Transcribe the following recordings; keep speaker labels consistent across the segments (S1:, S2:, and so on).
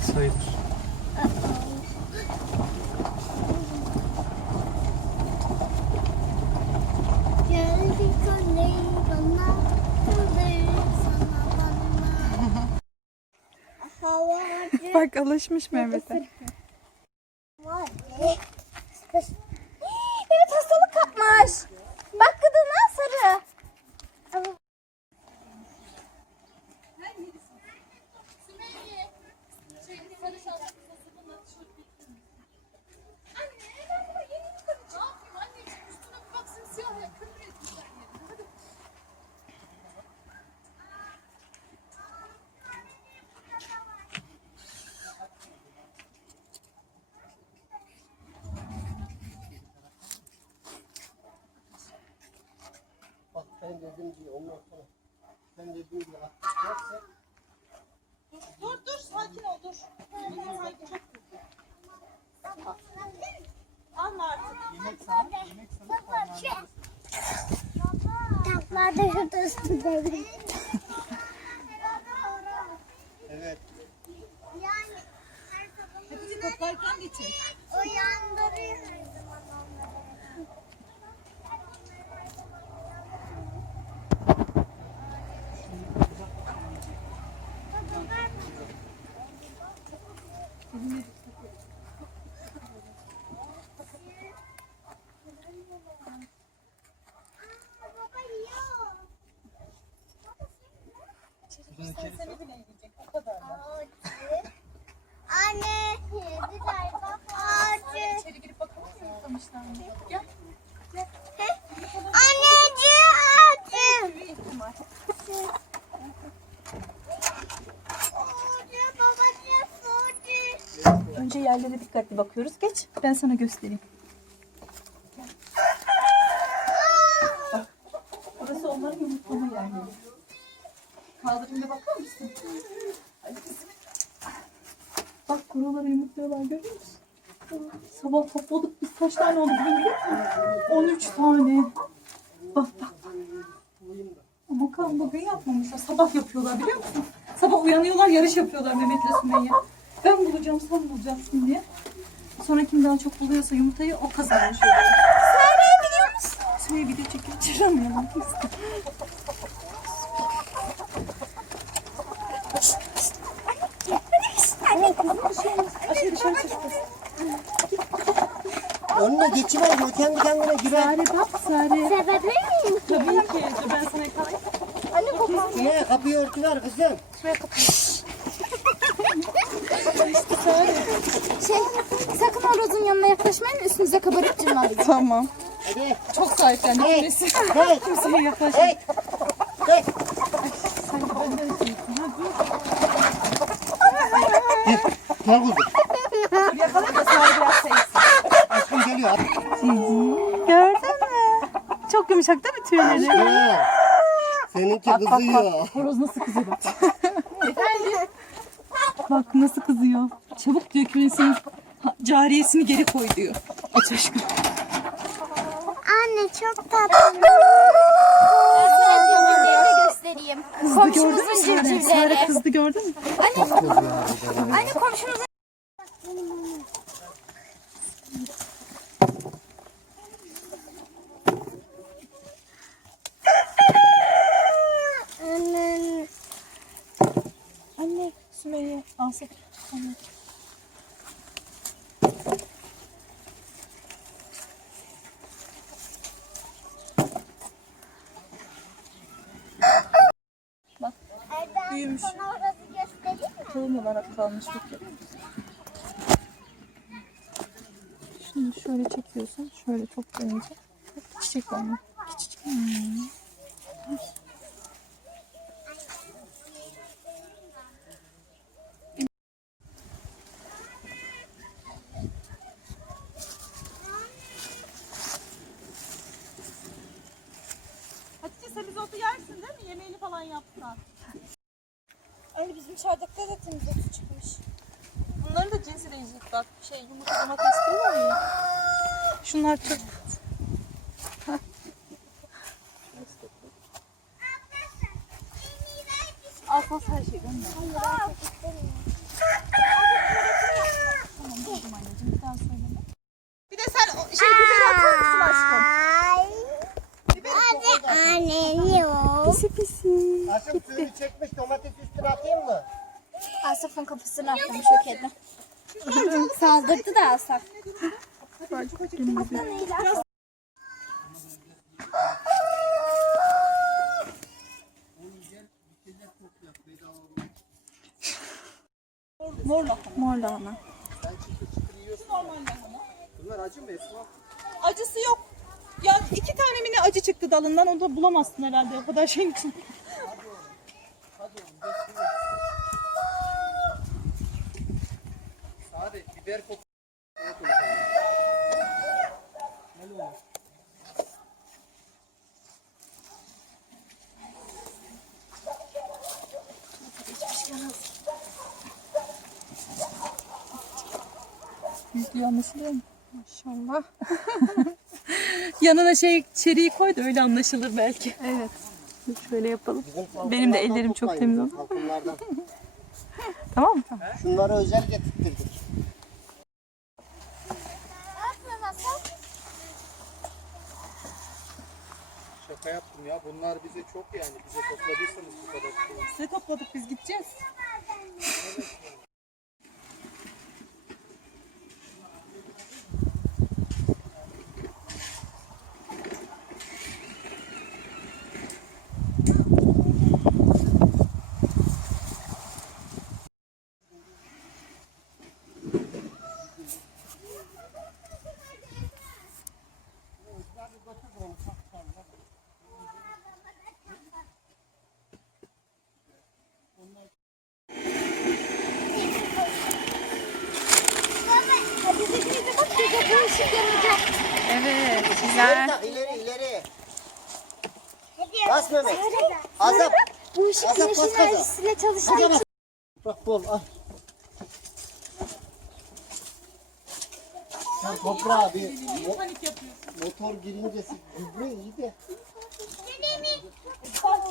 S1: Geldik
S2: sayılır.
S1: Geldik oley bana. Oley sana bana. Hava
S3: Bak alışmış Mehmet'e.
S4: Dedim diye ondan sonra ben dedim diye atacaksa
S5: Dur dur sakin ol dur. Sakin çok Alma artık.
S1: Baba şey. Taklar da şurada üstünde.
S4: evet
S1: Yani
S5: Hadi toplarken de çek.
S1: uyandırıyor Yiyor.
S5: Seni bile yiyecek o kadar.
S1: Anne. Yediler bak ağacı.
S5: İçeri girip bakalım mı yıkamışlar mı? Gel.
S1: Anneciğim ağacı.
S5: Önce yerlere dikkatli bakıyoruz. Geç. Ben sana göstereyim. Bak. Burası onların yumurtlama yerleri. Kaldırımda bakar mısın? Hadi. Bak kuruları yumurtluyorlar görüyor musun? Sabah topladık biz kaç tane oldu biliyor musun? 13 tane. Bak bak. Ama kan bugün yapmamışlar. Sabah yapıyorlar biliyor musun? Sabah uyanıyorlar yarış yapıyorlar Mehmet'le Sümeyye. Ben bulacağım sen bulacaksın diye. Sonra kim daha çok buluyorsa yumurtayı o kazanmış oluyor. Sümeyye biliyor musun? Sümeyye video çekiyor. Çıramayalım. Aşağı dışarı çık kız.
S4: önüne geçiver o kendi kendine girer
S5: Sare bak Sare.
S1: Sebebi miyim?
S5: Tabii ki. Ben sana yakalayayım.
S1: Anne kokar.
S4: Yine kapıyı örtüver kızım
S1: Şey, sakın horozun yanına yaklaşmayın üstünüze kabarık cırmaz.
S3: Tamam.
S4: hadi
S5: Çok sahiplendi
S4: hey
S5: annesi.
S4: hey
S5: Kimseye yaklaşma.
S4: hey hey gel kuzum
S5: Dur yakala da Sare biraz sevsin.
S4: aşkım geliyor
S3: Gördün mü? Çok yumuşak değil mi tüyleri?
S4: Aşkım seninki kızıyor
S5: Horoz nasıl kızıyor bak. Bak nasıl kızıyor. Çabuk diyor kümesin cariyesini geri koy diyor. Aç aşkım.
S1: Anne çok tatlı. Ben sana civcivleri göstereyim. Komşumuzun
S3: Sare
S1: civcivleri.
S3: kızdı gördün mü?
S1: Anne komşumuzun... Anne
S5: Sümeyye Asif. Anne.
S1: Erdem,
S5: Büyümüş. Tamam olarak kalmıştık ya.
S3: Şimdi şöyle çekiyorsun. Şöyle toplayınca çiçek olmuyor. Küçücük. Hmm.
S5: Hatice sen bizotu yersin değil mi? Falan yapsan.
S1: Anne bizim çardakta da temizlik çıkmış.
S5: Bunların da cinsi değişik bak. Şey yumurta domates diyorlar ya.
S3: Şunlar çok
S5: Aslas her şeyden mi? Bir de sen şey biberi atar mısın aşkım?
S3: pisi
S4: Aşkım suyunu çekmiş domates üstüne atayım mı?
S1: Asaf'ın kafasını atlamış o kedi. Saldırdı da Asaf.
S5: Mor lahana.
S3: Mor lahana.
S4: Bunlar acı mı Esma?
S5: Acısı yok. Ya iki tane mini acı çıktı dalından. Onu da bulamazsın herhalde o kadar şeyin için.
S4: Biber kokusu.
S3: Yüzlüğü anlaşılıyor mu? Maşallah. Yanına şey çeriği koy da öyle anlaşılır belki. Evet. Şöyle yapalım. Benim de ellerim çok temiz
S4: salkımlardan.
S3: Tamam mı?
S4: Şunları özel getirttirdik.
S2: Şaka yaptım ya. Bunlar bize çok yani. Bize topladıysanız bu kadar.
S5: Size topladık biz gideceğiz.
S3: Evet. Güzel.
S4: Burada ileri ileri. Bas Mehmet. Azap.
S1: Bu ışık
S4: Azap,
S1: güneşin
S4: bas gaza.
S1: enerjisiyle çalışan
S4: bak. Bak bol al. Sen toprağa bir mo- motor girince gübre iyi de.
S5: Bir alttan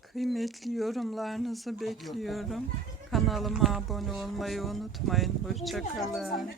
S6: Kıymetli yorumlarınızı bekliyorum. Kanalıma abone olmayı unutmayın. Hoşçakalın.